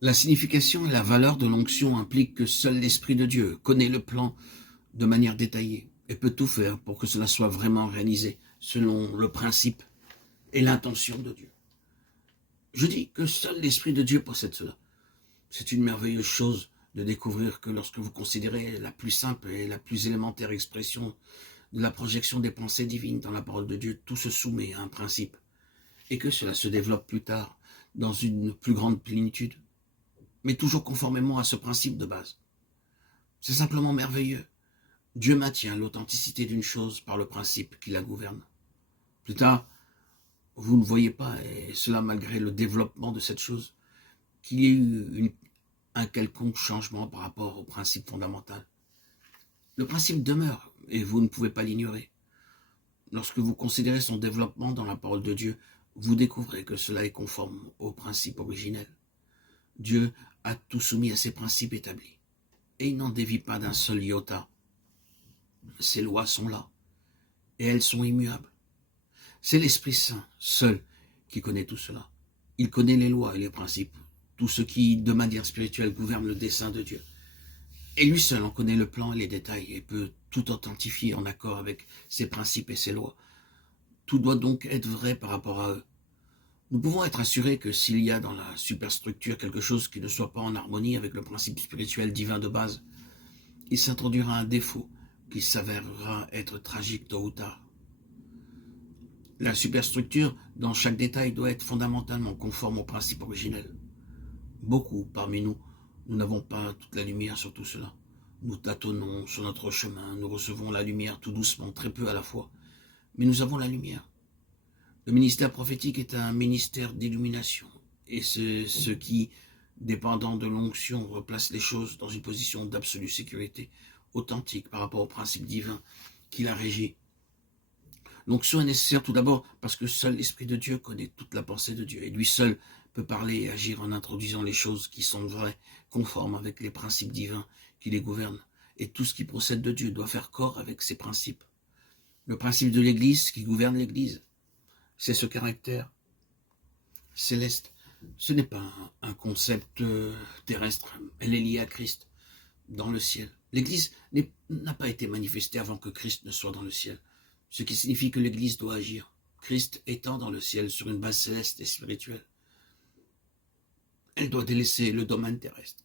La signification et la valeur de l'onction impliquent que seul l'Esprit de Dieu connaît le plan de manière détaillée et peut tout faire pour que cela soit vraiment réalisé selon le principe et l'intention de Dieu. Je dis que seul l'Esprit de Dieu possède cela. C'est une merveilleuse chose de découvrir que lorsque vous considérez la plus simple et la plus élémentaire expression de la projection des pensées divines dans la parole de Dieu, tout se soumet à un principe et que cela se développe plus tard dans une plus grande plénitude, mais toujours conformément à ce principe de base. C'est simplement merveilleux. Dieu maintient l'authenticité d'une chose par le principe qui la gouverne. Plus tard, vous ne voyez pas, et cela malgré le développement de cette chose, qu'il y ait eu un quelconque changement par rapport au principe fondamental. Le principe demeure, et vous ne pouvez pas l'ignorer. Lorsque vous considérez son développement dans la parole de Dieu, vous découvrez que cela est conforme au principe originel. Dieu a tout soumis à ses principes établis, et il n'en dévie pas d'un seul iota. Ses lois sont là, et elles sont immuables. C'est l'Esprit Saint, seul, qui connaît tout cela. Il connaît les lois et les principes, tout ce qui, de manière spirituelle, gouverne le dessein de Dieu. Et lui seul en connaît le plan et les détails, et peut tout authentifier en accord avec ses principes et ses lois. Tout doit donc être vrai par rapport à eux. Nous pouvons être assurés que s'il y a dans la superstructure quelque chose qui ne soit pas en harmonie avec le principe spirituel divin de base, il s'introduira un défaut qui s'avérera être tragique tôt ou tard. La superstructure, dans chaque détail, doit être fondamentalement conforme au principe originel. Beaucoup parmi nous, nous n'avons pas toute la lumière sur tout cela. Nous tâtonnons sur notre chemin, nous recevons la lumière tout doucement, très peu à la fois. Mais nous avons la lumière. Le ministère prophétique est un ministère d'illumination. Et c'est ce qui, dépendant de l'onction, replace les choses dans une position d'absolue sécurité, authentique par rapport au principe divin qui la régit. L'onction est nécessaire tout d'abord parce que seul l'Esprit de Dieu connaît toute la pensée de Dieu. Et lui seul peut parler et agir en introduisant les choses qui sont vraies, conformes avec les principes divins qui les gouvernent. Et tout ce qui procède de Dieu doit faire corps avec ces principes. Le principe de l'Église qui gouverne l'Église, c'est ce caractère céleste. Ce n'est pas un concept terrestre. Elle est liée à Christ dans le ciel. L'Église n'a pas été manifestée avant que Christ ne soit dans le ciel. Ce qui signifie que l'Église doit agir, Christ étant dans le ciel sur une base céleste et spirituelle. Elle doit délaisser le domaine terrestre,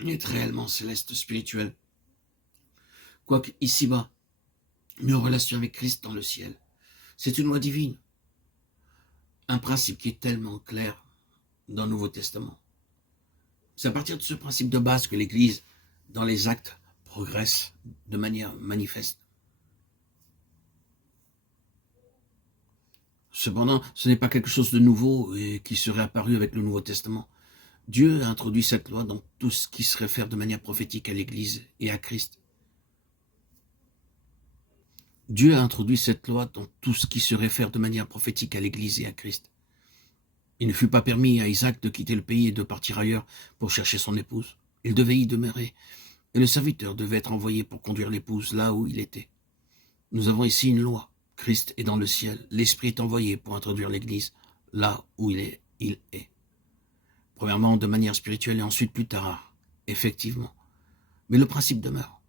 être réellement céleste, spirituelle. Quoique ici-bas, mais en relation avec Christ dans le ciel. C'est une loi divine, un principe qui est tellement clair dans le Nouveau Testament. C'est à partir de ce principe de base que l'Église, dans les actes, progresse de manière manifeste. Cependant, ce n'est pas quelque chose de nouveau et qui serait apparu avec le Nouveau Testament. Dieu a introduit cette loi dans tout ce qui se réfère de manière prophétique à l'Église et à Christ. Dieu a introduit cette loi dans tout ce qui se réfère de manière prophétique à l'Église et à Christ. Il ne fut pas permis à Isaac de quitter le pays et de partir ailleurs pour chercher son épouse. Il devait y demeurer, et le serviteur devait être envoyé pour conduire l'épouse là où il était. Nous avons ici une loi. Christ est dans le ciel. L'Esprit est envoyé pour introduire l'Église là où il est. Premièrement, de manière spirituelle et ensuite plus tard, effectivement. Mais le principe demeure.